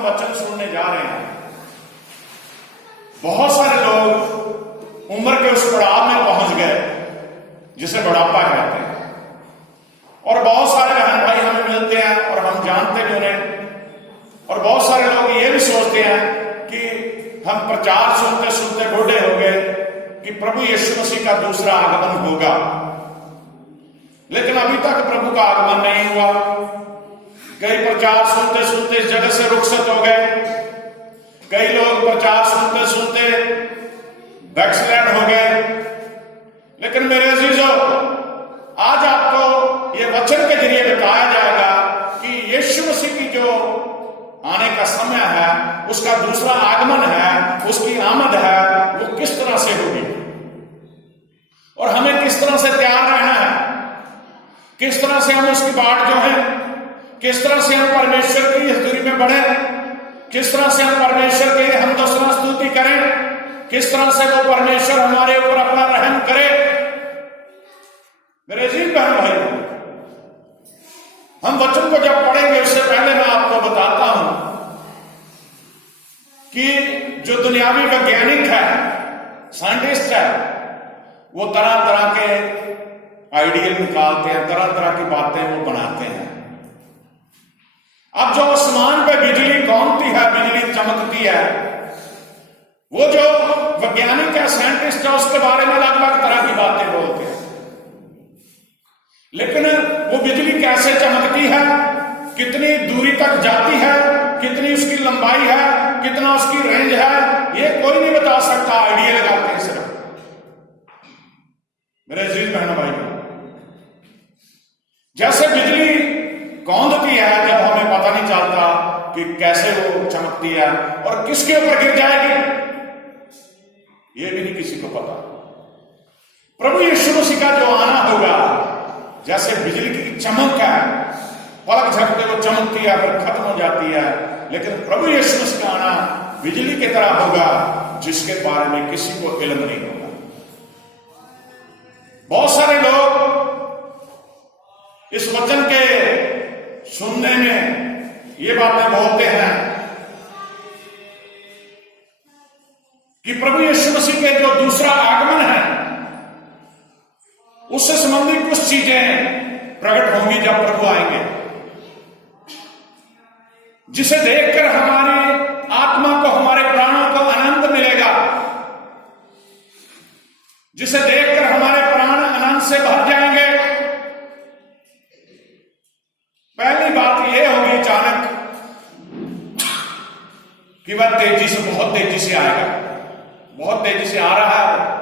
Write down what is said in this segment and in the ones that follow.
हम वचन सुनने जा रहे हैं, बहुत सारे लोग उम्र के उस पड़ाव में पहुंच गए जिसे बुढ़ापा कहते हैं, और बहुत सारे बहन भाई हमें मिलते हैं और हम जानते भी उन्हें, और बहुत सारे लोग ये भी सोचते हैं कि हम प्रचार सुनते सुनते बूढ़े हो गए कि प्रभु यीशु मसीह का दूसरा आगमन होगा, लेकिन अभी तक प्रभु का आगमन नहीं हुआ। कई प्रचार सुनते सुनते इस जगह से रुखसत हो गए, कई लोग प्रचार सुनते सुनते बैकस्लैंड हो गए। लेकिन मेरे अजीजों, आज आपको ये वचन के जरिए बताया जाएगा कि यीशु मसीह की जो आने का समय है, उसका दूसरा आगमन है, उसकी आमद है, वो किस तरह से होगी और हमें किस तरह से तैयार रहना है, किस तरह से हम उसकी बाट जो है, किस तरह से हम परमेश्वर की हजूरी में बढ़े, किस तरह से हम परमेश्वर के हम दूसरा स्तुति करें, किस तरह से वो परमेश्वर हमारे ऊपर अपना रहम करे। मेरे अजीज बहन भाई, हम वचन को जब पढ़ेंगे उससे पहले मैं आपको बताता हूं कि जो दुनियावी वैज्ञानिक है, साइंटिस्ट है, वो तरह तरह के आइडियल निकालते हैं, तरह तरह की बातें वो बनाते हैं। अब जो आसमान पे बिजली कौनती है, बिजली चमकती है, वो जो वैज्ञानिक है, साइंटिस्ट है, उसके बारे में अलग अलग तरह की बातें बोलते हैं। लेकिन वो बिजली कैसे चमकती है, कितनी दूरी तक जाती है, कितनी उसकी लंबाई है, कितना उसकी रेंज है, ये कोई नहीं बता सकता। आइडिया लगाते हैं सिर्फ। मेरे अजीज बहनों भाई, जैसे बिजली कौंधती है जब हमें पता नहीं चलता कि कैसे वो चमकती है और किसके ऊपर गिर जाएगी, ये भी नहीं किसी को पता। प्रभु यीशु मसीह का जो आना होगा, जैसे बिजली की चमक है, पलक झपकते वो चमकती है फिर खत्म हो जाती है, लेकिन प्रभु यीशु मसीह का आना बिजली की तरह होगा जिसके बारे में किसी को इल्म नहीं होगा। बहुत सारे लोग इस वचन के सुनने में ये बातें बोलते हैं कि प्रभु यीशु मसीह के जो दूसरा आगमन है उससे संबंधित कुछ चीजें प्रकट होंगी जब प्रभु आएंगे, जिसे देखकर हमारी आत्मा को, हमारे प्राणों को आनंद मिलेगा, जिसे देखकर हमारे प्राण आनंद से भर जाएंगे। पहली बात यह होगी अचानक कि वह तेजी से, बहुत तेजी से आएगा, बहुत तेजी से आ रहा है।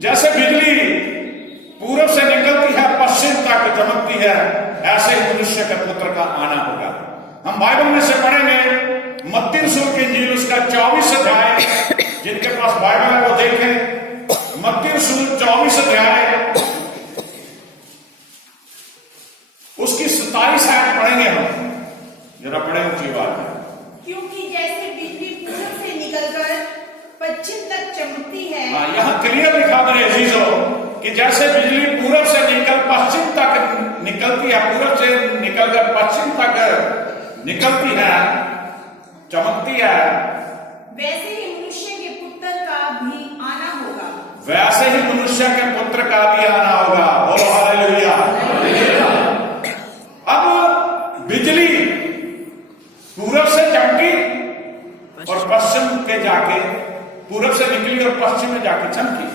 जैसे बिजली पूरब से निकलती है, पश्चिम तक चमकती है, ऐसे ही मनुष्य के पुत्र का आना होगा। हम बाइबल में से पढ़ेंगे मत्ती रसूल की इंजील उसका 24 अध्याय, जिनके पास बाइबल है वो देखें। मत्ती रसूल 24 अध्याय उसकी 27 आयत पढ़ेंगे हम, जरा पढ़े ऊंची आवाज में। क्योंकि जैसे बिजली पूरब से निकलकर पश्चिम तक चमकती है। यहाँ क्लियर लिखा मेरे अजीजों कि जैसे बिजली पूरब से निकल पश्चिम तक निकलती है, पूरब से निकलकर पश्चिम तक निकलती है, चमकती है, वैसे ही मनुष्य के पुत्र का भी आना होगा। वैसे ही मनुष्य के पुत्र का भी आना होगा। बोलो हालेलुया। अब बिजली पूरब से चमकी और पश्चिम के जाके, पूरब से निकली और पश्चिम में जाके चमकी।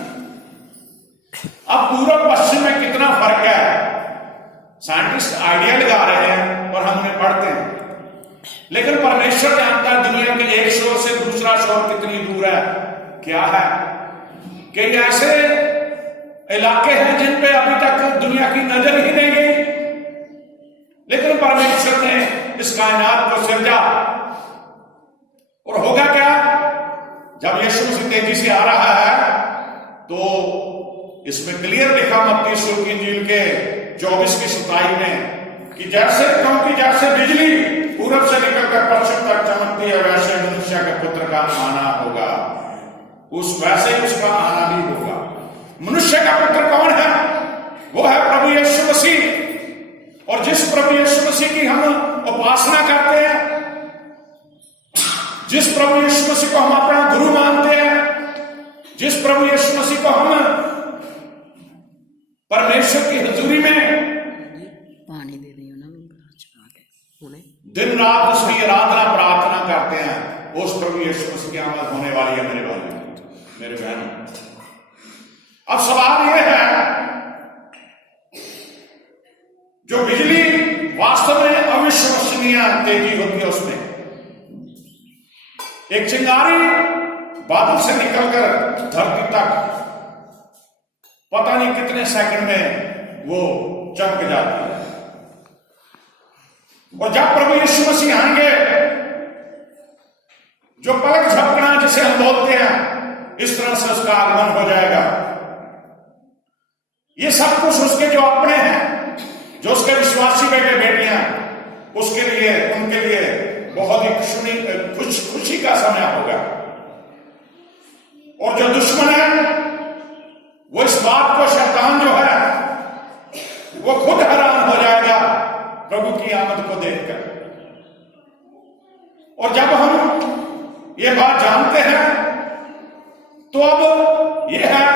अब पूरब पश्चिम में कितना फर्क है, साइंटिस्ट आइडिया लगा रहे हैं और हम उन्हें पढ़ते हैं, लेकिन परमेश्वर जानता है दुनिया के एक शोर से दूसरा शोर कितनी दूर है। क्या है कि ऐसे इलाके हैं जिन पे अभी तक दुनिया की नजर ही नहीं गई, लेकिन परमेश्वर ने इस कायनात को सिरजा। और होगा क्या, जब यीशु मसीह तेजी से आ रहा है तो इसमें क्लियर लिखा मत्ती रसूल की इंजील के 24 की 27 में कि जैसे, क्योंकि जैसे बिजली पूरब से निकलकर पश्चिम तक चमकती है, वैसे मनुष्य के पुत्र का आना होगा। वैसे ही उसका आना भी होगा। मनुष्य का पुत्र कौन है? वो है प्रभु यीशु मसीह। और जिस प्रभु यीशु मसीह की हम उपासना करते हैं, जिस प्रभु यीशु मसीह को हम अपना गुरु मानते हैं, जिस प्रभु यीशु मसीह को हम परमेश्वर की हजूरी में पानी दे दी उन्हें दिन रात उसकी आराधना प्रार्थना करते हैं, उस प्रभु यीशु मसीह की आमद होने वाली है मेरे भाई मेरे बहन। अब सवाल यह है, जो बिजली वास्तव में अविश्वसनीय तेजी होती है, उसमें एक चिंगारी बादल से निकलकर धरती तक पता नहीं कितने सेकंड में वो चमक जाती है, और जब प्रभु यीशु मसीह आएंगे, जो पलक झपकना जिसे हम बोलते हैं, इस तरह से उसका आगमन हो जाएगा। ये सब कुछ उसके जो अपने हैं, जो उसके विश्वासी बेटे बेटियां, उसके लिए, उनके लिए बहुत ही खुशी का समय होगा। और जो दुश्मन है, वो इस बात को, शैतान जो है, वो खुद हैरान हो जाएगा प्रभु की आमद को देखकर। और जब हम ये बात जानते हैं, तो अब यह है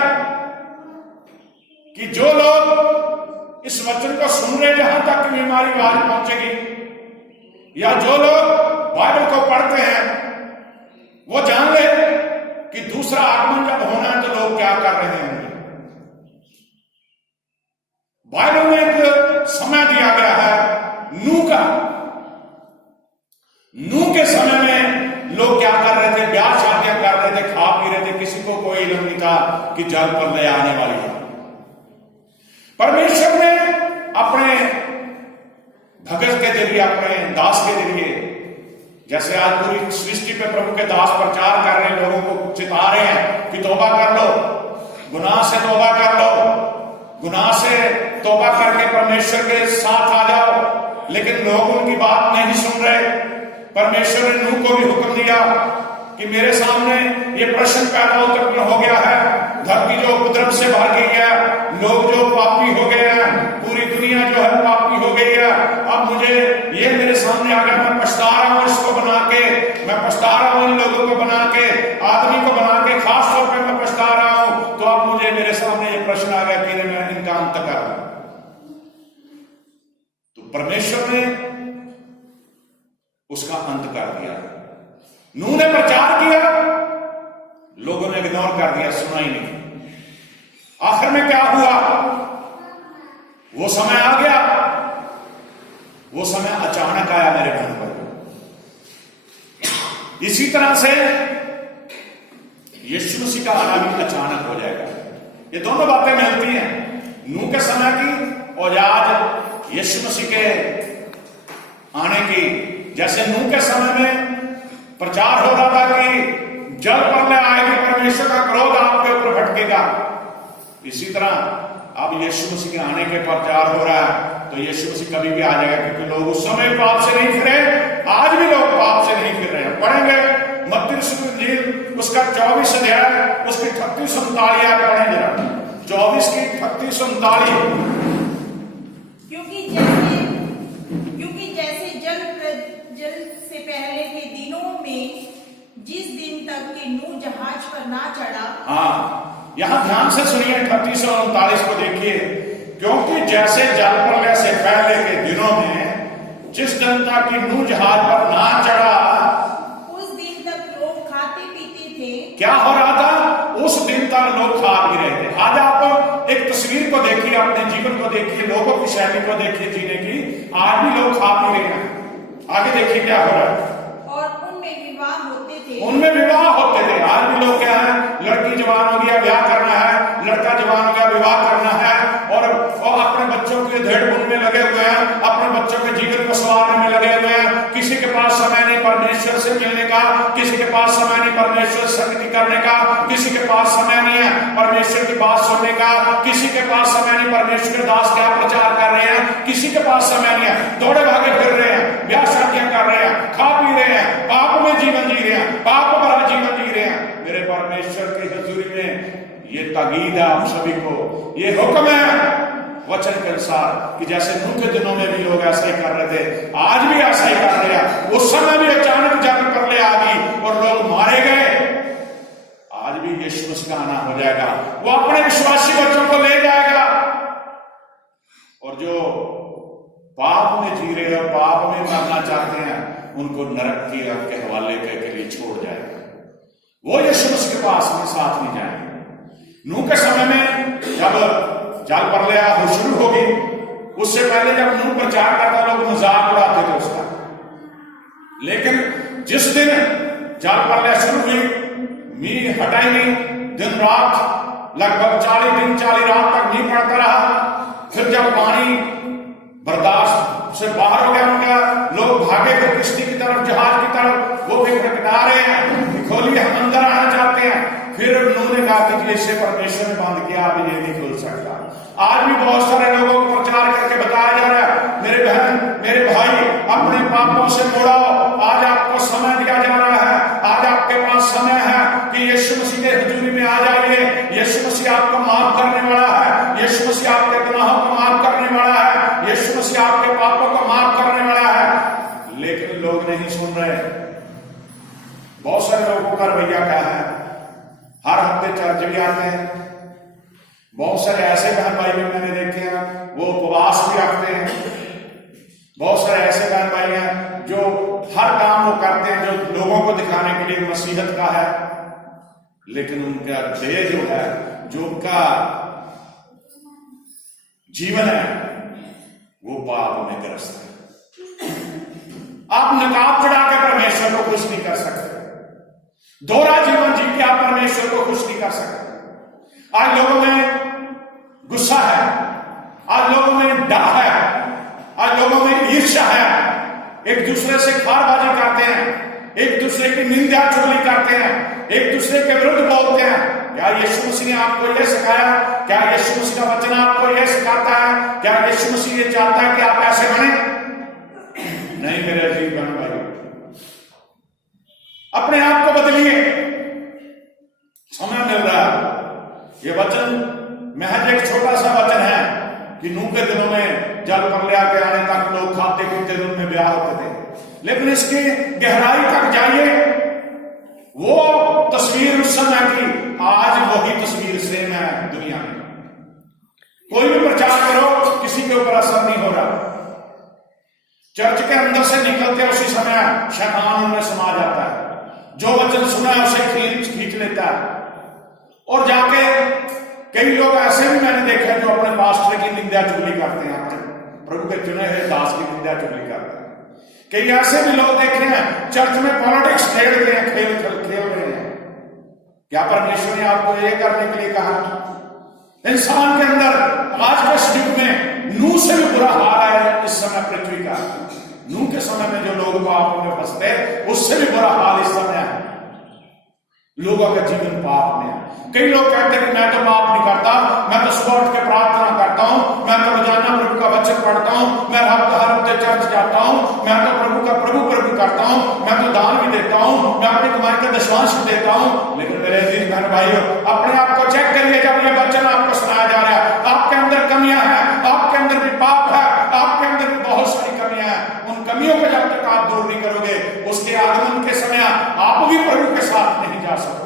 कि जो लोग इस वचन को सुन रहे, जहां तक कि हमारी आवाज पहुंचेगी, या जो लोग बाइबल को पढ़ते हैं, वो जान ले कि दूसरा आगमन जब होना है तो लोग क्या कर रहे हैं। बाइबल में एक समय दिया गया है नूह का। नूह के समय में लोग क्या कर रहे थे? ब्याह शादियां कर रहे थे, खा पी रहे थे, किसी को कोई इल्म नहीं था कि जल पर ले आने वाली है। परमेश्वर ने अपने भगत के जरिए, अपने दास के जरिए, जैसे आज पूरी सृष्टि पे प्रभु के दास प्रचार कर रहे हैं, लोगों को चिता रहे हैं कि तौबा कर लो, गुनाह से तौबा कर लो, गुनाह से तौबा करके परमेश्वर के साथ आ जाओ, लेकिन लोग उनकी बात नहीं सुन रहे। परमेश्वर ने नूह को भी हुक्म दिया कि मेरे सामने ये प्रश्न पैदा उत्पन्न हो गया है, धरती जो उपद्रव से भर गई है, लोग जो पापी हो गए हैं, पूरी दुनिया जो है पापी हो गई है। अब मुझे ये मेरे सामने आ गया, मैं पछता रहा हूं इसको बना के, मैं पछता रहा हूं इन लोगों को बना के, आदमी को बना के, खास तौर पर मैं पछता रहा हूं। तो अब मुझे मेरे सामने ये प्रश्न आ गया कि मैं इनका अंत कर दूं। तो परमेश्वर ने उसका अंत कर दिया। नूह ने प्रचार किया, लोगों ने इग्नोर कर दिया, सुना ही नहीं। आखिर में क्या हुआ? वो समय आ गया, वो समय अचानक आया मेरे बहन पर। इसी तरह से यीशु मसीह का आना भी अचानक हो जाएगा। ये दोनों बातें मिलती हैं, नूह के समय की और आज यीशु मसीह के आने की। जैसे नूह के समय में प्रचार हो रहा था कि जल प्रलय आएगी, परमेश्वर का क्रोध आपके ऊपर भटकेगा, इसी तरह अब यीशु मसीह के आने के प्रचार हो रहा है। तो यीशु मसीह कभी भी आ जाएगा, क्योंकि लोग उस समय पाप से नहीं फिरे, आज भी लोग पाप से नहीं फिर रहे हैं। पढ़ेंगे मत्ती सुसमाचार उसका 24 अध्याय, उसकी 38-39 पढ़ें जरा, 24 की 38-39। क्योंकि जैसे जल से पहले के दिनों में जिस दिन तक कि नूह जहाज पर ना चढ़ा। हाँ, यहां ध्यान से सुनिए, 38 और 39 को देखिए। क्योंकि जैसे जल प्रलय से पहले के दिनों में जिस दिन तक कि नूह जहाज पर ना चढ़ा, उस दिन तक लोग खाते पीते थे। क्या हो रहा था? उस दिन तक लोग खा पी रहे थे। आज आप एक तस्वीर को देखिए, अपने जीवन को देखिए, लोगों की शैली को देखिए जीने की। आज भी लोग खा पी रहे हैं। आगे देखिए क्या हो रहा है। और उनमें विवाह होते थे। उनमें विवाह होते थे। आज भी लोग क्या है, लड़की जवान हो गया ब्याह करना है, लड़का जवान हो गया विवाह करना है, और अपने बच्चों के धेड़ बुन में लगे हुए हैं, अपने बच्चों के जीवन को संवारने में लगे हुए हैं। किसी के पास समय नहीं परमेश्वर से मिलने का, किसी के पास समय नहीं परमेश्वर से संगति करने का, किसी के पास समय नहीं है परमेश्वर की बात सुनने का, किसी के पास समय नहीं परमेश्वर के दास क्या प्रचार कर रहे हैं, किसी के पास समय नहीं है, दौड़े भागे फिर रहे हैं, ब्याह शादियां कर रहे हैं, खा पी रहे हैं, पाप में जीवन जी रहे हैं, पाप भरा जीवन जी रहे हैं। मेरे परमेश्वर की हजूरी में ये ताकीद है आप सभी को, ये हुक्म है वचन के अनुसार कि जैसे नूह के दिनों में भी लोग ऐसा ही कर रहे थे, आज भी ऐसा ही कर रहे हैं। उस समय भी अचानक जल प्रलय आ गई और करना चाहते हैं उनको नरक की आग के हवाले के लिए छोड़ जाएगा। वो यीशु मसीह के पास में साथ नहीं जाएंगे। नूह के समय में जब जाल प्रलय हो शुरू होगी, उससे पहले जब नूह प्रचार करता लोग मजाक उड़ाते थे उसका, लेकिन जिस दिन जाल प्रलय शुरू हुई, मींह हटा ही नहीं, दिन रात लगभग 40 दिन 40 रात तक मींह पड़ता रहा। फिर जब पानी बर्दाश्त से बाहर हो गया उनका, लोग भागे फिर किश्ती की तरफ, जहाज की तरफ, वो भी खटखटा रहे हैं कि खोलिए, हम अंदर आना चाहते हैं। फिर उन्होंने कहा कि इसे परमेश्वर ने बंद किया, अब ये नहीं खुल सकता। आज भी बहुत सारे लोगों को प्रचार करके बताया जा रहा है, मेरे बहन मेरे भाई अपने पापों से मुड़ाओ, आज आपको समय दिया जा रहा है, आज आपके पास समय है कि यीशु मसीह के हुजूरी में आ जाइए। यीशु मसीह आपको माफ करने वाला है, यीशु मसीह आपके गुनाहों को माफ करने वाला है, यीशु मसीह आपके पापों को माफ करने वाला है। लेकिन लोग नहीं सुन रहे। बहुत सारे लोगों का रवैया क्या है, हर हफ्ते चर्च भी आते हैं। बहुत सारे ऐसे बहन भाई भी मैंने देखे हैं, वो उपवास भी रखते हैं। बहुत सारे ऐसे बहन भाई हैं जो हर काम वो करते हैं जो लोगों को दिखाने के लिए मसीहत का है, लेकिन उनका ध्येय जो है, जो उनका जीवन है, वो पाप में ग्रस्त है। आप नकाब चढ़ा के परमेश्वर को खुश नहीं कर सकते। दोहरा जीवन जी के आप परमेश्वर को खुश नहीं कर सकते। आज लोगों में गुस्सा है, आज लोगों में डर है, आज लोगों में ईर्ष्या है, एक दूसरे से खारबाजी करते हैं, एक दूसरे की निंदा चुगली करते हैं, एक दूसरे के विरुद्ध बोलते हैं। क्या यीशु मसीह ने आपको यह सिखाया? क्या यीशु मसीह का वचन आपको यह सिखाता है? क्या यीशु मसीह ये चाहता है कि आप ऐसे बने? नहीं मेरे अजीज बहन भाई, अपने आप को बदलिए, समय मिल रहा है। ये वचन महज एक छोटा सा वचन है कि नूह के दिनों में जल प्रलय के आने तक लोग खाते पीते दिन में ब्याह होते थे, लेकिन इसकी गहराई तक जाइए, वो तस्वीर उस समय की आज वही तस्वीर सेम है दुनिया में। कोई भी प्रचार करो, किसी के ऊपर असर नहीं हो रहा। चर्च के अंदर से निकलते उसी समय शैतान उनमें समा जाता है, जो वचन सुना है उसे खींच लेता है। और जाके कई लोग ऐसे भी मैंने देखे जो अपने पास्टर की निंदा चुगली करते हैं, प्रभु के चुने हुए दास की निंदा चुगली करते हैं। कई ऐसे भी लोग देखे हैं चर्च में पॉलिटिक्स खेलते हैं, खेल रहे हैं। क्या परमेश्वर ने आपको ये करने के लिए कहा? इंसान के अंदर आज के युग में नूह से भी बुरा हाल है इस समय पृथ्वी का। नूह के समय में जो लोग पापों में फंसते, उससे भी बुरा हाल इस समय है। लोगों का जीवन पाप में है। कई लोग कहते हैं कि मैं तो पाप नहीं करता, मैं तो सुबह उठ के प्रार्थना करता हूं, मैं तो रोजाना प्रभु का वचन पढ़ता हूं, मैं हर हफ्ते चर्च जाता हूं, मैं तो प्रभु का प्रभु करता हूं, मैं तो दान भी देता हूं, मैं अपनी कमाई का दशमांश भी देता हूं। लेकिन मेरे अजीज बहन भाइयों, अपने आप को चेक करिए। जब ये वचन आपको सुनाया जा रहा है, आपके अंदर कमियां हैं, आपके अंदर भी पाप है, आपके अंदर भी बहुत सारी कमियां हैं। उन कमियों को जब तक आप दूर नहीं करोगे, उसके आगमन के समय आप भी प्रभु के साथ नहीं जा सकते।